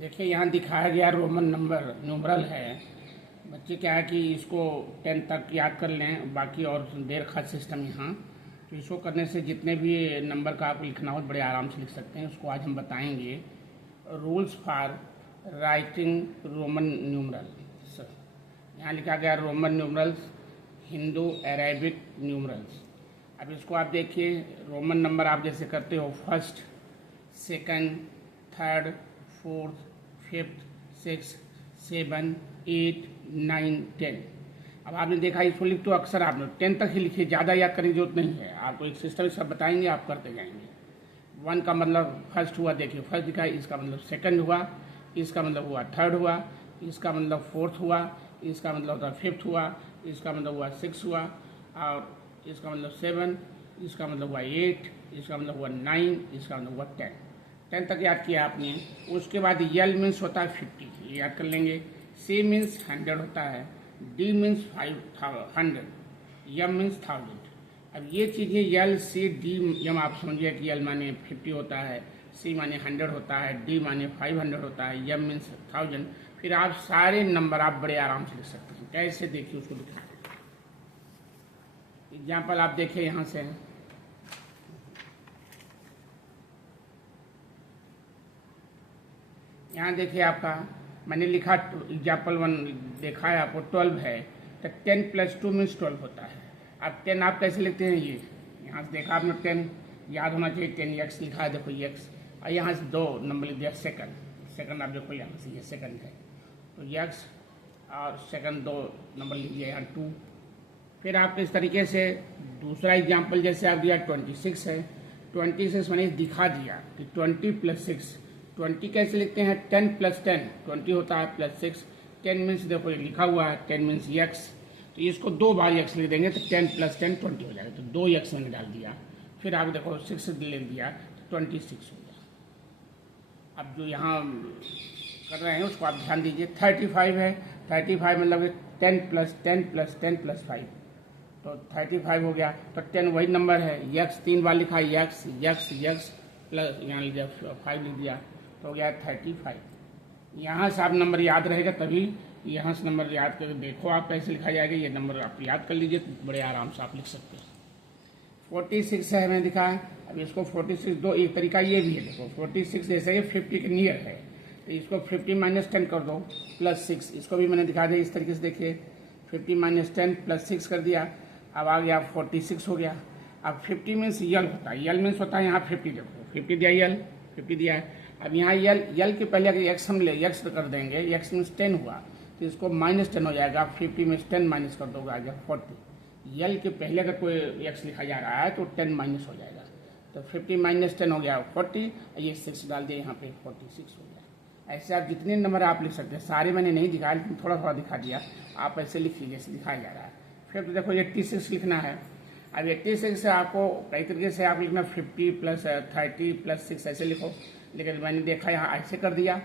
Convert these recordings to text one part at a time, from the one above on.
देखिए यहाँ दिखाया गया रोमन नंबर न्यूमरल है। बच्चे क्या है कि इसको 10 तक याद कर लें, बाकी और देर खास सिस्टम यहाँ। तो इसको करने से जितने भी नंबर का आपको लिखना हो बड़े आराम से लिख सकते हैं। उसको आज हम बताएंगे। Rules for writing Roman numeral. यहाँ लिखा गया Roman numerals, Hindu Arabic numerals. अब इसको आप देखिए, रोमन नंबर आप जैसे करते हो first, second, third, fourth, fifth, six, 7, 8, 9, 10। अब आपने देखा इसको लिख तो अक्सर आपने 10 तक ही लिखिए, ज़्यादा याद करने की जरूरत नहीं है। आपको एक सिस्टम सब बताएंगे, आप करते जाएंगे। 1 का मतलब फर्स्ट हुआ, देखिए फर्स्ट दिखा, इसका मतलब सेकंड हुआ, इसका मतलब हुआ थर्ड हुआ, इसका मतलब फोर्थ हुआ, इसका मतलब होता फिफ्थ हुआ, इसका मतलब हुआ 6 हुआ, और इसका मतलब 7, इसका मतलब हुआ 8, इसका मतलब हुआ 9, इसका मतलब हुआ 10 तक याद किया आपने। उसके बाद यल मीन्स होता है 50, ये याद कर लेंगे। सी मीन्स 100 होता है, डी मीन्स 500, यम मीन्स 1000। अब ये चीज़ें यल सी डी यम आप समझिए कि यल माने 50 होता है, सी माने 100 होता है, डी माने 500 होता है, यम मीन्स 1000। फिर आप सारे नंबर आप बड़े आराम से लिख सकते हैं। कैसे देखिए उसको दिखा एग्जाम्पल आप देखिए यहाँ से। यहाँ देखिए आपका मैंने लिखा एग्जाम्पल 1 देखा है आपको 12 है, तो 10 + 2 मीन्स 12 होता है। अब 10 आप कैसे लिखते हैं, ये यहाँ से देखा आपने 10 याद होना चाहिए, 10x लिखा है, देखो x, और यहाँ से 2 नंबर लिख दिया सेकंड आप देखो यहाँ से ये सेकंड है, तो x और सेकंड 2 नंबर लिख दिया यहाँ 2। फिर आप इस तरीके से दूसरा एग्जाम्पल जैसे आप दिया 26 है, 26 मैंने दिखा दिया कि 20 + 6, 20 कैसे लिखते हैं, 10 + 10, 20 होता है +6, 10 मीन्स देखो ये लिखा हुआ है 10 मीन्स x, तो इसको 2 बार x लिख देंगे तो 10 + 10 20 हो जाएगा, तो 2 x मैंने डाल दिया। फिर आप देखो 6 लिख दिया तो 26 हो गया। अब जो यहाँ कर रहे हैं उसको आप ध्यान दीजिए। 35 है, 35 मतलब 10 + 10 + 10 + 5, तो 35 हो गया। तो 10 वही नंबर है, x 3 बार लिखा, x प्लस यहाँ लिख दिया 5 लिख दिया, तो हो गया 35। यहाँ से आप नंबर याद रहेगा, तभी यहाँ से नंबर याद करके देखो आप कैसे लिखा जाएगा। ये नंबर आप याद कर लीजिए तो बड़े आराम से आप लिख सकते हैं। 46 है मैंने दिखा। अब इसको 46 दो एक तरीका ये भी है, देखो 46 जैसे ये 50 के नियर है, तो इसको 50 - 10 कर दो +6, इसको भी मैंने दिखा दिया इस तरीके से। देखिए 50 - 10 +6 कर दिया, अब आ गया 46 हो गया। अब 50 मीन्स यल होता है, यल मीन्स होता है यहाँ 50, देखो 50 दिया, यल 50 दिया है। अब यहाँ यल के पहले अगर x हम ले x कर देंगे, x मीन्स 10 हुआ, तो इसको -10 हो जाएगा। 50 में 10 माइनस कर दोगे आ गया 40। यल के पहले अगर कोई x लिखा जा रहा है तो 10 माइनस हो जाएगा, तो 50 - 10 हो गया 40, ये 6 डाल दिया यहाँ पे 46 हो गया। ऐसे आप जितने नंबर आप लिख सकते हैं, सारे मैंने नहीं दिखाया लेकिन थोड़ा थोड़ा दिखा दिया, आप ऐसे लिखिए जैसे दिखाया जा रहा है। फिर तो देखो 86 लिखना है। अब 86 से आपको कई तरीके से आप लिखना 50 + 30 + 6 ऐसे लिखो, लेकिन मैंने देखा यहाँ ऐसे कर दिया,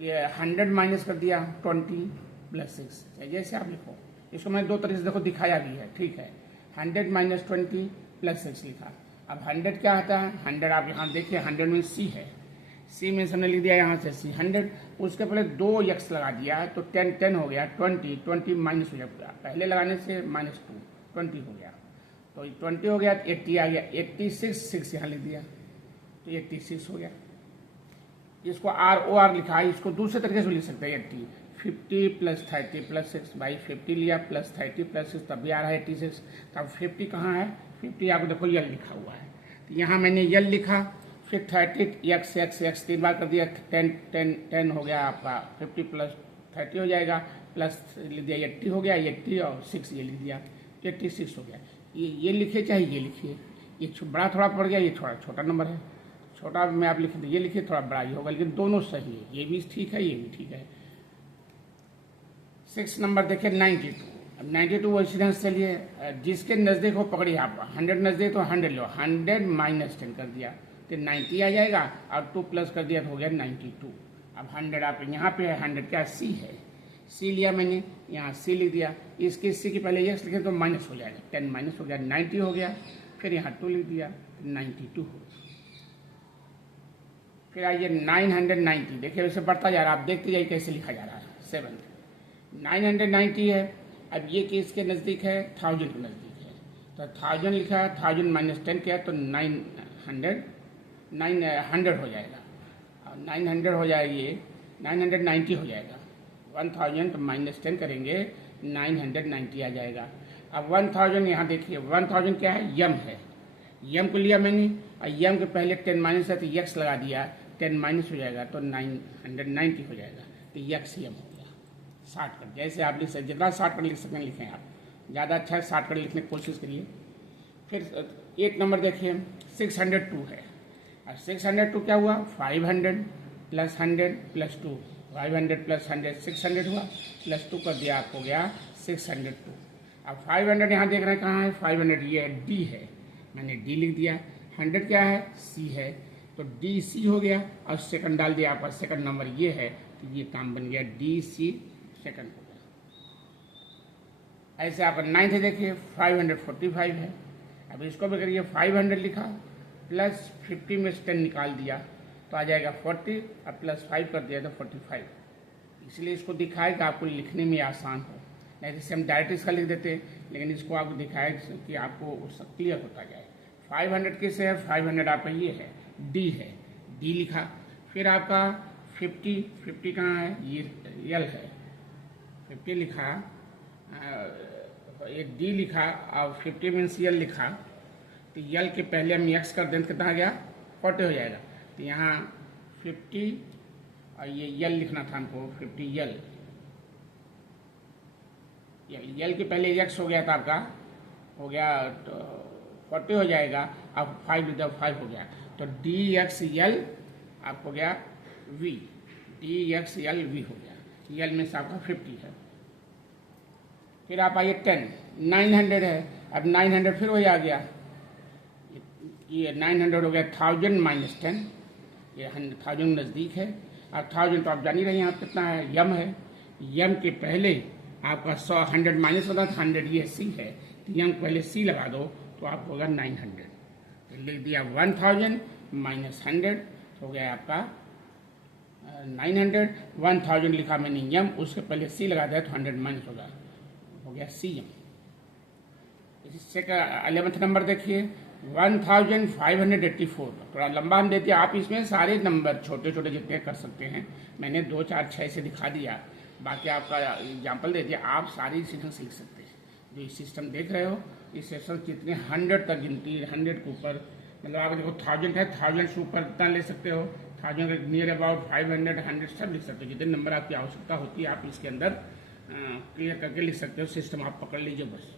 ये 100 माइनस कर दिया 20 + 6, जैसे आप लिखो। इसको मैंने 2 तरीके से देखो दिखाया भी है, ठीक है। 100 - 20 + 6 लिखा। अब 100 क्या आता है, 100 आप यहाँ देखिए 100 मीन्स C है, C मीन्स हमने लिख दिया यहाँ से C 100, उसके पहले 2 x लगा दिया तो 10 हो गया, 20 माइनस हो गया, पहले लगाने से -2 20 हो गया, तो 20 हो गया, 80 आ गया, 86 6 यहाँ लिख दिया तो 86 हो गया। इसको ROR लिखा है, इसको दूसरे तरीके से लिख सकते हैं 80, 50 + 30 + 6 भाई 50 लिया + 30 + 6 तब भी आ रहा है 86। तब 50 कहाँ है, 50 आपको देखो यल लिखा हुआ है, तो यहाँ मैंने यल लिखा, फिर 30 x 3 बार कर दिया, 10 हो गया आपका, 50 + 30 हो जाएगा, प्लस लिख दिया 80 हो गया, 80 और 6 ये लिख दिया 86 हो गया। ये लिखिए चाहे ये लिखिए, ये बड़ा थोड़ा पड़ गया, ये थोड़ा छोटा नंबर है, छोटा में आप लिख ये लिखिए थोड़ा बड़ा ही होगा, लेकिन दोनों सही है, ये भी ठीक है ये भी ठीक है। 6 नंबर देखिए 92। अब 92 वैसे ढंग से चलिए, जिसके नज़दीक हो पकड़िए आप, 100 नज़दीक तो 100 लो, 100 - 10 कर दिया तो 90 आ जाएगा, और 2 प्लस कर दिया तो हो गया 92। अब 100 आप यहाँ पे है, 100 क्या C है, C लिया मैंने, यहाँ C लिख दिया, इसके C के पहले x लिखे तो माइनस हो जाएगा, 10 माइनस हो गया 90 हो गया, फिर यहाँ 2 लिख दिया 92 हो गया। फिर आइए 990, देखिए वैसे बढ़ता जा रहा है, आप देखते जाइए कैसे लिखा जा रहा है। 7 990 है। अब ये किसके नज़दीक है? 1000 के नज़दीक है, तो 1000 लिखा है, 1000 माइनस 10 क्या है, तो 900 हो जाएगा, और 900 हो जाएगा, ये 990 हो जाएगा। 1000 तो माइनस 10 करेंगे, 990 आ जाएगा। अब 1000 यहाँ देखिए, 1000 क्या है? यम है, यम को लिया मैंने, और यम के पहले 10 माइनस है तो यक्स लगा दिया, 10 माइनस हो जाएगा तो 990 हो जाएगा, तो यक्स यम हो गया। शॉर्टकट जैसे आप लिख सकते, जितना शॉर्टकट लिख सकें लिखें आप, ज़्यादा अच्छा शॉर्टकट लिखने की कोशिश करिए। फिर एक नंबर देखिए 602 है, और 602 क्या हुआ? 500 प्लस 100 प्लस 2, 500 प्लस 100 600 हुआ, प्लस 2 कर दिया, आपको गया 602। अब 500 यहाँ देख रहे हैं कहाँ है? 500 ये डी है, मैंने डी लिख दिया। 100 क्या है? सी है, तो डी सी हो गया, और सेकंड डाल दिया, आपका सेकंड नंबर ये है, तो ये काम बन गया, डी सी सेकंड हो गया। ऐसे आपका 9th देखिए 545 है। अब इसको भी करिए, 500 लिखा प्लस 50 में से 10 निकाल दिया तो आ जाएगा 40, और प्लस 5 कर दिया तो 45। इसलिए इसको दिखाए कि आपको लिखने में आसान हो, नहीं जैसे हम डायरेक्ट इसका लिख देते हैं, लेकिन इसको आपको दिखाए कि आपको क्लियर होता जाए। 500 किससे है? 500 आपका ये है, डी है, डी लिखा। फिर आपका 50 कहाँ है? ये यल है, 50 लिखा, एक डी लिखा, और 50 मीन्स यल लिखा, तो यल के पहले हम एक्स कर दें, कितना आ गया? 40 हो जाएगा। तो यहाँ 50 और ये यल लिखना था हमको, 50 यल, यल के पहले एक्स हो गया था आपका, हो गया तो 40 हो जाएगा। अब 5 इधर 5 हो गया, तो डी एक्स यल आपको गया V, D X L V हो गया, यल में से आपका 50 है। फिर आप आइए 10, 900 है, अब 900 फिर वही आ गया, ये 900 हो गया 1000 माइनस 10, ये 1000 नज़दीक है। अब 1000 तो आप जान ही रहे हैं आप कितना है? यम है, यम के पहले आपका 100 माइनस होता था, 100 ये सी है, तो यम पहले सी लगा दो तो आपको होगा 900, तो लिख दिया 1000 माइनस 100 हो गया आपका 900। 1000 लिखा मैंने यम, उसके पहले सी लगा दिया तो 100 माइनस होगा, हो गया सी यम। इससे का 11th नंबर देखिए 1584, थोड़ा लंबा हम देते हैं, आप इसमें सारे नंबर छोटे छोटे जितने कर सकते हैं, मैंने 2 4 6 से दिखा दिया, बाकी आपका एग्जाम्पल दे दिया, आप सारी सिस्टम सीख सकते हैं। जो इस सिस्टम देख रहे हो, इस सिस्टम कितने 100 तक गिनती, 100 के ऊपर, मतलब आप देखो 1000 है, 1000 से ऊपर कितना ले सकते हो, 1000 के नियर अबाउट 500 100 सब लिख सकते हो, जितने नंबर आपकी आवश्यकता होती है आप इसके अंदर क्लियर करके लिख सकते हो। सिस्टम आप पकड़ लीजिए बस।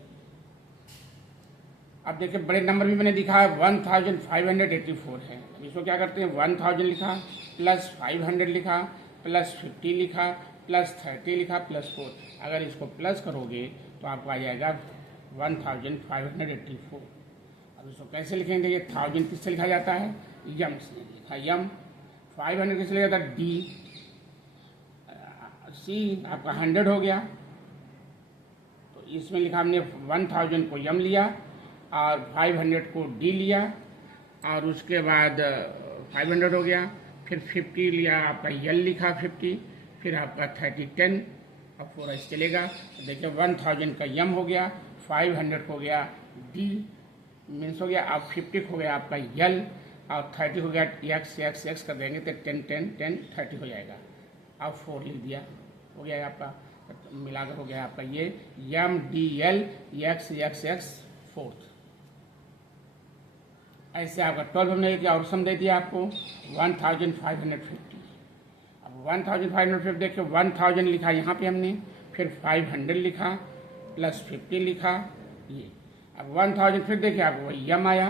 अब देखिए बड़े नंबर भी मैंने दिखा है, 1584 है। इसको क्या करते हैं? 1000 लिखा प्लस 500 लिखा प्लस 50 लिखा प्लस 30 लिखा प्लस 4, अगर इसको प्लस करोगे तो आपको आ जाएगा 1584। अब इसको कैसे लिखेंगे? ये 1000 किससे लिखा जाता है? यम से लिखा, यम। 500 किससे लिखा जाता है? डी, सी आपका 100 हो गया, तो इसमें लिखा हमने 1000 को यम लिया और 500 को डी लिया, और उसके बाद 500 हो गया, फिर 50 लिया, आपका यल लिखा 50, फिर आपका 30 10 और 4 ऐसे चलेगा। तो देखिए 1000 का यम हो गया, 500 हो गया डी मीन्स हो गया, अब 50 हो गया आपका यल, और 30 हो गया एक्स कर देंगे तो 10 10 10 30 हो जाएगा। अब 4 लिख दिया, हो गया आपका, मिलाकर हो गया आपका ये यम डी एल एक्स 4। ऐसे आपका 12 हमने किया और सम दे दिया आपको 1550। अब 1550 देखिए 1000 लिखा यहाँ पे हमने, फिर 500 लिखा प्लस 50 लिखा ये। अब 1000 फिर देखिए आपको वही यम आया,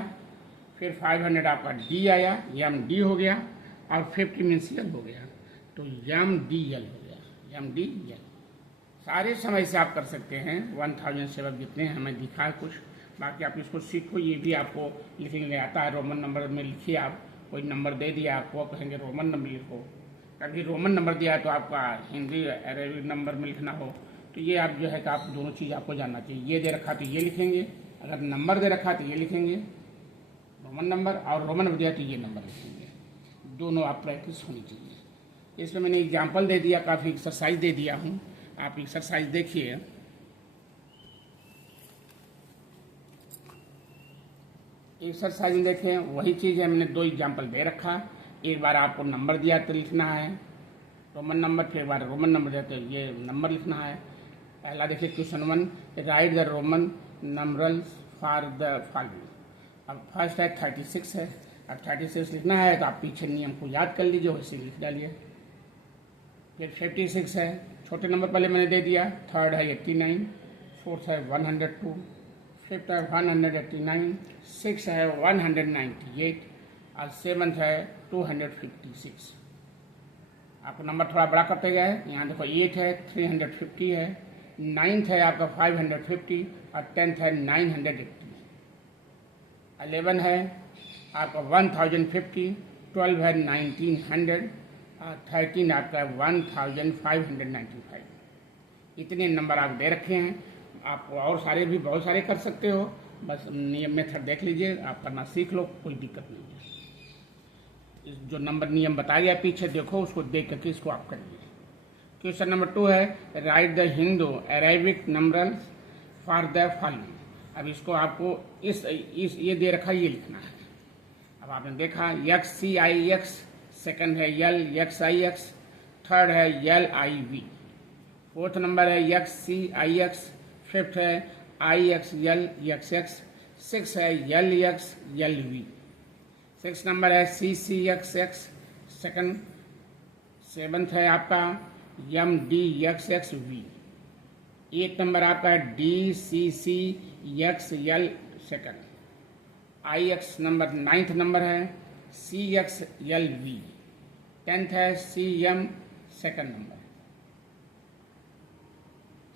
फिर 500 आपका डी आया, यम डी हो गया, और 50 मीन्स यल हो गया, तो यम डी यल हो गया, यम डी यल। सारे समय से आप कर सकते हैं। 1000 से अब जितने हमें दिखा है कुछ, बाकी आप इसको सीखो। ये भी आपको लिखने आता है, रोमन नंबर में लिखिए आप, कोई नंबर दे दिया आपको, कहेंगे रोमन नंबर लिखो, कभी रोमन नंबर दिया है तो आपका हिंदी अरेबिक नंबर में लिखना हो, तो ये आप जो है कि आप दोनों चीज़ आपको जानना चाहिए। ये दे रखा तो ये लिखेंगे, अगर नंबर दे रखा तो ये लिखेंगे रोमन नंबर, और रोमन नंबर दिया तो ये नंबर लिखेंगे। दोनों आप प्रैक्टिस होनी चाहिए। इसमें मैंने एग्जाम्पल दे दिया, काफ़ी एक्सरसाइज दे दिया हूँ, आप एक्सरसाइज देखिए। एक्सरसाइज में देखें वही चीज़ है, मैंने 2 एग्जाम्पल दे रखा। एक बार आपको नंबर दिया तो लिखना है रोमन नंबर, फिर एक बार रोमन नंबर दिया तो ये नंबर लिखना है। पहला देखिए question 1, write the Roman numerals for the following. अब फर्स्ट है 36 है, अब 36 लिखना है तो आप पीछे नियम को याद कर लीजिए, वैसे लिख डालिए। फिर 56 है, छोटे नंबर पहले मैंने दे दिया। थर्ड है 89, फोर्थ है 102, फिफ्थ है 189, सिक्स है 198 और सेवन्थ है 256। आपको नंबर थोड़ा बड़ा करते गए, यहाँ देखो 8 है 350 है, 9th है आपका 550 और 10th है 980, 11 है आपका 1050, 12 है 1900 और 13 आपका 1595। इतने नंबर आप दे रखे हैं। आप और सारे भी बहुत सारे कर सकते हो, बस नियम मेथड देख लीजिए, आप करना सीख लो, कोई दिक्कत नहीं है। जो नंबर नियम बताया गया पीछे देखो, उसको देख करके इसको आप करिए। क्वेश्चन नंबर 2 है write the Hindu Arabic numerals for the following. अब इसको आपको इस ये दे रखा, ये लिखना है। अब आपने देखा XCIX, सेकंड है LXIX, थर्ड है LIV, फोर्थ नंबर है XCIX, फिफ्थ है IXLXX, सिक्स है LXLV, सिक्स नंबर है CCXX, सेवन्थ है आपका MDXXV, एट नंबर आपका है DCCXL second, IX number 9th number है CXLV, 10th है CM सेकंड नंबर,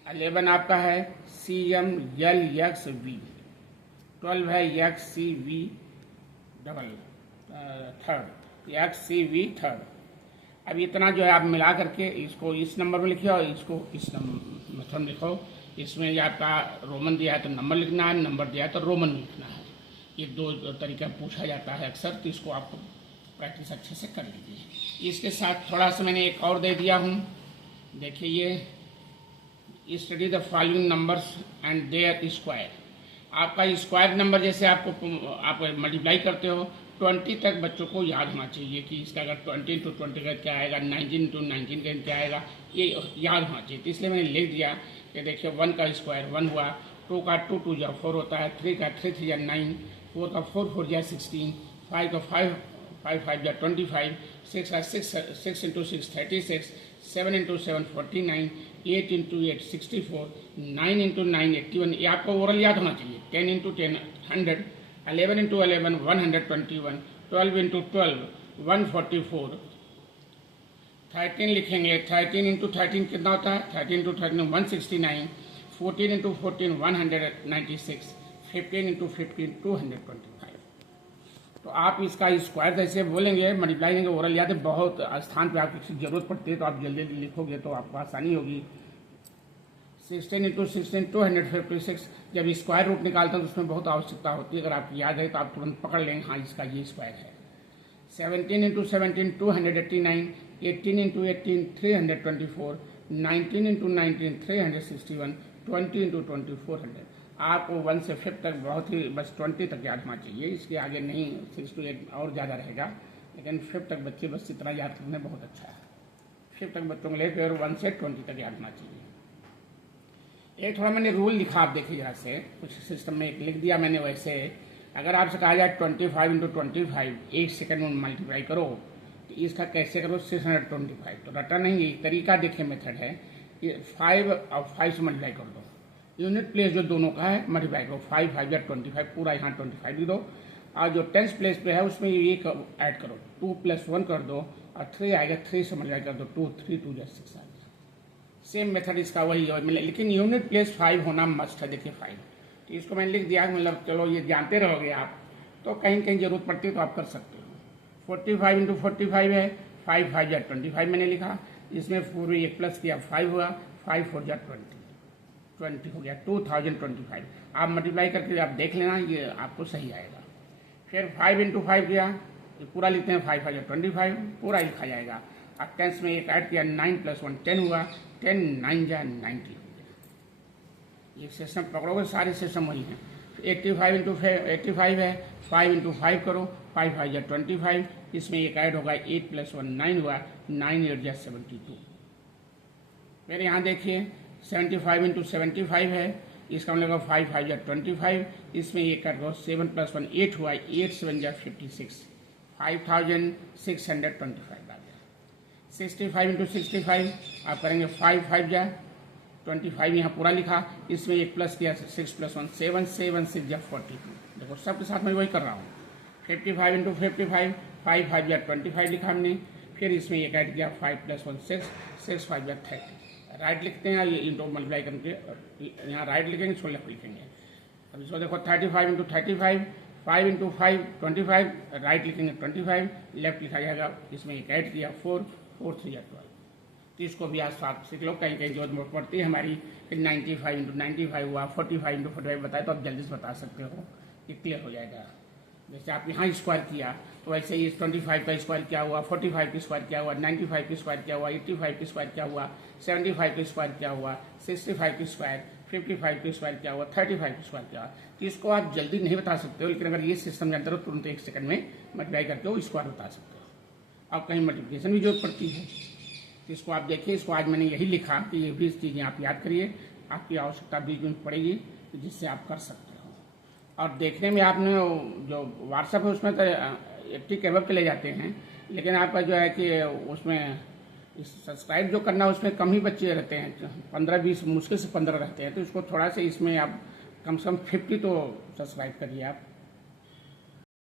11 आपका है CMLXV, 12 है XCV double third, XCV third. अब इतना जो है आप मिला करके इसको इस नंबर में लिखिए और इसको इस मेथड में लिखो। इसमें ये आपका रोमन दिया है तो नंबर लिखना है, नंबर दिया है तो रोमन लिखना है। ये 2 तरीका पूछा जाता है अक्सर, तो इसको आपको प्रैक्टिस अच्छे से कर लीजिए। इसके साथ थोड़ा सा मैंने एक और दे दिया हूँ, देखिए ये study the following numbers and their square. आपका स्क्वायर नंबर जैसे आप मल्टीप्लाई करते हो 20 तक बच्चों को याद होना चाहिए कि इसका अगर 20 × 20 का क्या आएगा, 19 × 19 का क्या आएगा, ये याद होना चाहिए। तो इसलिए मैंने लिख दिया कि देखिए 1 का स्क्वायर 1 हुआ, 2 का 2 2 जा 4 होता है, 3 का 3 3 जा 9, 4 का 4 4 जा 16, 5 का 5 5 जा 25, 6 का 6 6 × 6 36, 7 × 7 49, 8 × 8 64, 9 × 9 81। ये आपको ओरल याद होना चाहिए। 10 × 10 100, 11 × 11 121, 12 × 12 144, 13 लिखेंगे, 13 × 13 कितना होता है, 13 × 13 169, 14 × 14 196, 15 × 15 225। तो आप इसका स्क्वायर जैसे बोलेंगे, मल्टीप्लाई करेंगे, ओरल याद है। बहुत स्थान पे आपको किसी जरूरत पड़ती है तो आप जल्दी जल्दी लिखोगे तो आपको आसानी होगी। 16 × 16 256। जब स्क्वायर रूट निकालते हैं तो उसमें बहुत आवश्यकता होती है, अगर आपको याद है तो आप तुरंत पकड़ लेंगे हाँ इसका ये स्क्वायर है। 17 × 17 289, 18 × 18 324, 19 × 19 361, 20 × 20 400। आपको 1 से 5 तक बहुत ही बस 20 तक याद होना चाहिए, इसके आगे नहीं। 6 to 8 और ज़्यादा रहेगा, लेकिन 5 तक बच्चे बस इतना याद करने बहुत अच्छा है। 5 तक बच्चों को लेकर 1 से 20 तक याद होना चाहिए। एक थोड़ा मैंने रूल लिखा, आप देखिए यहाँ से कुछ सिस्टम में एक लिख दिया मैंने। वैसे अगर आपसे कहा जाए 25 × 25 1 सेकंड में मल्टीप्लाई करो तो इसका कैसे करो 625। तो रटा नहीं, ये तरीका देखिए मेथड है। ये 5 और 5 से मल्टीप्लाई कर दो, यूनिट प्लेस जो दोनों का है मल्टीप्लाई करो, 5 5 या 25, पूरा यहाँ 25 लिख दो। और जो 10th प्लेस पे है उसमें ये ऐड करो, 2 + 1 कर दो और 3 आएगा, 3 से मल्टीप्लाई कर दो, 2 3 2 जा 6 आएगा। सेम मेथड इसका वही है, लेकिन यूनिट प्लेस 5 होना मस्ट है। देखिए 5, तो इसको मैंने लिख दिया, मतलब चलो ये जानते रहोगे आप, तो कहीं कहीं जरूरत पड़ती है तो आप कर सकते हो। 45 × 45 है, 5 5 या 25 मैंने लिखा, इसमें पूरी एक प्लस किया 5 हुआ, 5 4 जा 20 हो गया 2025। आप मल्टीप्लाई करके आप देख लेना, ये आपको सही आएगा। फिर 5 × 5 किया ये पूरा लिखते हैं 5 5 25 पूरा लिखा जाएगा। अब टेंस में एक ऐड किया 9 + 1 10 हुआ, 10 9 जा 90 हो गया। ये सिस्टम पकड़ोगे सारे सिस्टम वही हैं। 85 × 85 है, 5 × 5 करो, 5 5 जा 25, इसमें एक ऐड होगा 8 + 1 9 हुआ, 9 8 जा 72। फिर यहाँ देखिए 75 × 75 है, इसका मतलब 5 5 जा 25, इसमें एक ऐड होगा 7 + 1 8 हुआ, 8 7 जा 56, 5625 आ गया। 65 × 65 आप करेंगे 5 5 जा 25, यहाँ पूरा लिखा, इसमें एक प्लस किया 6 + 1 7 7 6 जा 42। देखो सबके साथ मैं वही कर रहा हूँ। 55 × 55 5 5 जा 25 लिखा हमने, फिर इसमें एक ऐड किया 5 + 1 6 6 5 जा 30। राइट लिखते हैं, ये इंटू मल्टीप्लाई करके यहाँ राइट लिखेंगे, छोड़ लेफ्ट लिखेंगे। अब इसको देखो 35 × 35 5 × 5 25, राइट लिखेंगे 25, लेफ्ट लिखा जाएगा, इसमें एक ऐड किया 4 4 3 जा 12। तो इसको भी आज साथ सीख लो, कहीं कहीं जरूरत पड़ती है हमारी। फिर 95 × 95 हुआ, 45 × 45 बताए तो आप जल्दी से बता सकते हो, ये क्लियर हो जाएगा। जैसे आप यहाँ स्क्वायर किया तो वैसे ही 25 का स्क्वायर क्या हुआ, 45 का स्क्वायर क्या हुआ, 95 का स्क्वायर क्या हुआ, 85 का स्क्वायर क्या हुआ, 75 का स्क्वायर क्या हुआ, 65 का स्क्वायर, 55 का स्क्वायर क्या हुआ, 35 का स्क्वायर क्या हुआ। तो इसको आप जल्दी नहीं बता सकते हो, लेकिन अगर ये सिस्टम जानते हो तुरंत 1 सेकंड में मल्टीप्लाई करके वो स्क्वायर बता सकते हो। अब कहीं मल्टीप्लिकेशन भी जरूरत पड़ती है, तो इसको आप देखिए। इसको आज मैंने यही लिखा कि ये भी चीज़ें आप याद करिए, आपकी आवश्यकता बीच में पड़ेगी जिससे आप कर सकते हो। और देखने में आपने जो व्हाट्सएप है उसमें तो 80 के अबव चले जाते हैं, लेकिन आपका जो है कि उसमें सब्सक्राइब जो करना उसमें कम ही बच्चे रहते हैं, 15-20 मुश्किल से 15 रहते हैं। तो इसको थोड़ा सा इसमें आप कम से कम 50 तो सब्सक्राइब करिए आप।